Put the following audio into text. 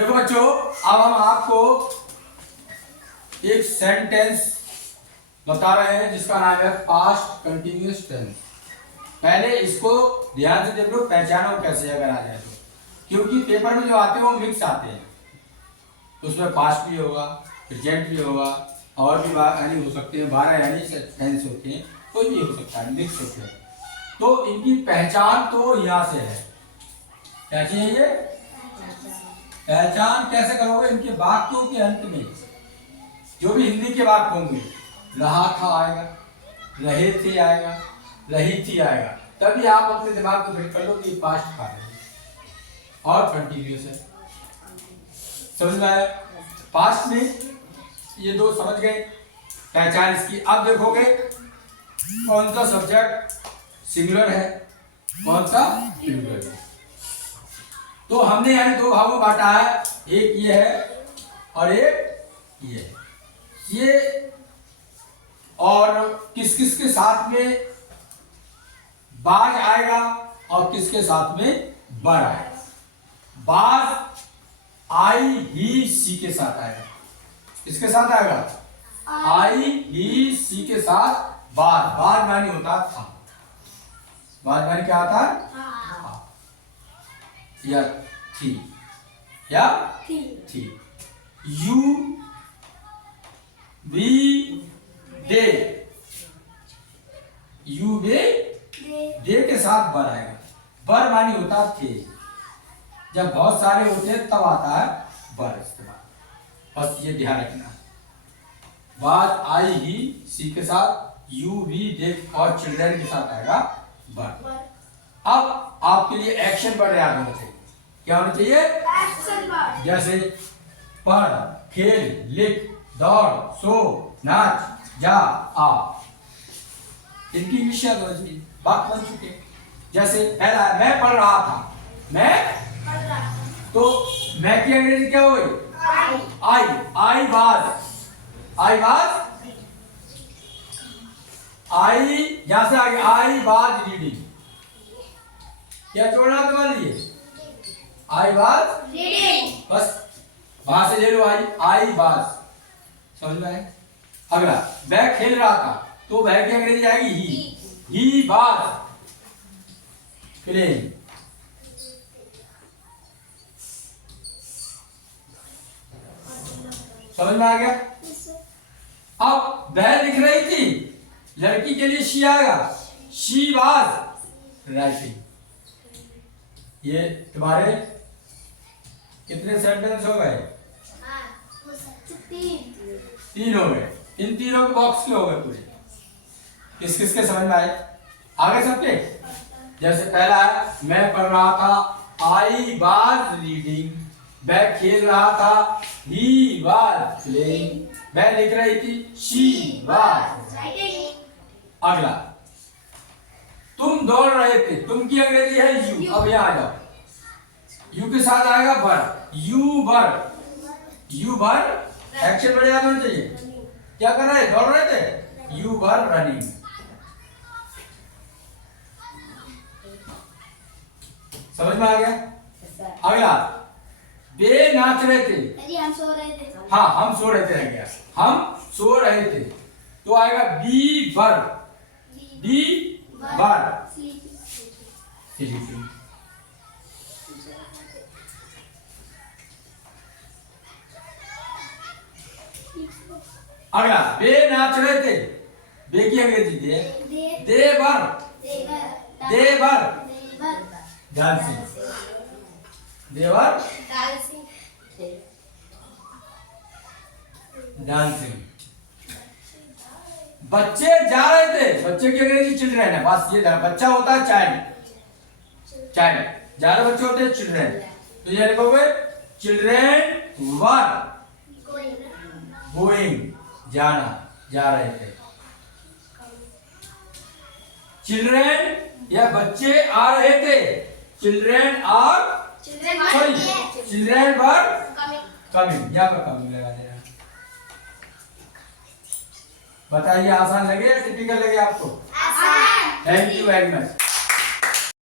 देखो बच्चों, अब हम आपको एक सेंटेंस बता रहे हैं जिसका नाम है पास्ट कंटिन्यूअस टेंस। पहले इसको ध्यान से देख लो, पहचानो कैसे अगर आ जाए तो, क्योंकि पेपर में जो आते हैं वो मिक्स आते हैं। उसमें पास्ट भी होगा, प्रेजेंट भी होगा, और भी यानी हो सकते हैं 12 यानी टेंस होते हैं, कोई भी हो सकता है, मिक्स होते हैं। तो इनकी पहचान तो यहाँ से है। कैसी है ये पहचान? कैसे करोगे? इनके वाक्यों के अंत में जो भी हिंदी के वाक्य होंगे, रहा था आएगा, रहे थे आएगा, रही थी आएगा, तभी आप अपने दिमाग को फिट कर लो कि पास्ट का है और कंटिन्यूअस है। समझ में आया? पास्ट में ये दो समझ गए पहचान इसकी। अब देखोगे कौन सा सब्जेक्ट सिंगुलर है, कौन सा प्लूरल है। तो हमने यानी दो भागों में बांटा है, एक ये है और एक ये है। ये और किस किस के साथ में बाज आएगा और किसके साथ में बर आएगा। बाज आई ही सी के साथ आएगा। किसके साथ आएगा? आई ही सी के साथ बार। बार मानी होता था, बार मानी क्या आता है? था या थी या थी। यू वी दे, यू वे दे के साथ बर आएगा। बर मानी होता थे, जब बहुत सारे होते हैं तब आता है बर इस्तेमाल। बस ये ध्यान रखना। बात आई ही सी के साथ, यू वी दे और चिल्ड्रन के साथ आएगा बर। अब आपके लिए एक्शन वर्ड याद होना चाहिए। क्या होना चाहिए? Action word. जैसे पढ़, खेल, लिख, दौड़, सो, नाच, जा, आ। इनकी इंग्लिश याद होना चाहिए, बात बन चुके। जैसे पहला मैं पढ़ रहा था, मैं तो मैं की अंग्रेजी क्या हुई? आई। आई वाज आई यहां से आगे आई वाज रीडिंग। क्या जोड़ना तुम्हारे लिए? I was reading. बस वहां से ले लो आई वाज। समझ में आए? अगला वह खेल रहा था, तो वह की अंग्रेजी आएगी ही वाज प्लेइंग। समझ में आ गया? अब वह लिख रही थी, लड़की के लिए शी आएगा, शी वाज राइटिंग। ये तुम्हारे कितने सेंटेंस हो गए? तीन हो गए। इन तीनों के बॉक्स के हो गए पूरे। किस किस के समझ में आए? आगे सबके। जैसे पहला है मैं पढ़ रहा था, आई वाज रीडिंग। वह खेल रहा था, ही वाज प्लेइंग। वह लिख रही थी, शी वाज राइटिंग। अगला तुम दौड़ रहे थे, तुम की अंग्रेजी है यू। अब यहाँ आ जाओ, यू के साथ आएगा वर, यू वर एक्शन वर्ड याद होना चाहिए। क्या कर रहे? दौड़ रहे थे, यू वर रनिंग। समझ में आ गया? अगला वे नाच रहे थे, हम सो रहे थे। हाँ हम सो रहे थे, रह गया हम सो रहे थे, तो आएगा बी वर स्लीपिंग। अगला वे नाच रहे थे, वे की अंग्रेजी देवर डांसिंग। देवर डांसिंग। बच्चे जा रहे थे, बच्चे की अंग्रेजी चिल्ड्रन है। बस ये बच्चा होता है चाइल्ड, जा रहे बच्चे होते हैं चिल्ड्रन। तो ये लिखोगे चिल्ड्रन वर गोइंग, जाना, जा रहे थे। चिल्ड्रन या बच्चे आ रहे थे, चिल्ड्रन वर कमिंग। यहाँ पर कमिंग लगा देना। बताइए आसान लगे या टिपिकल लगे आपको? आसान। Thank you very much.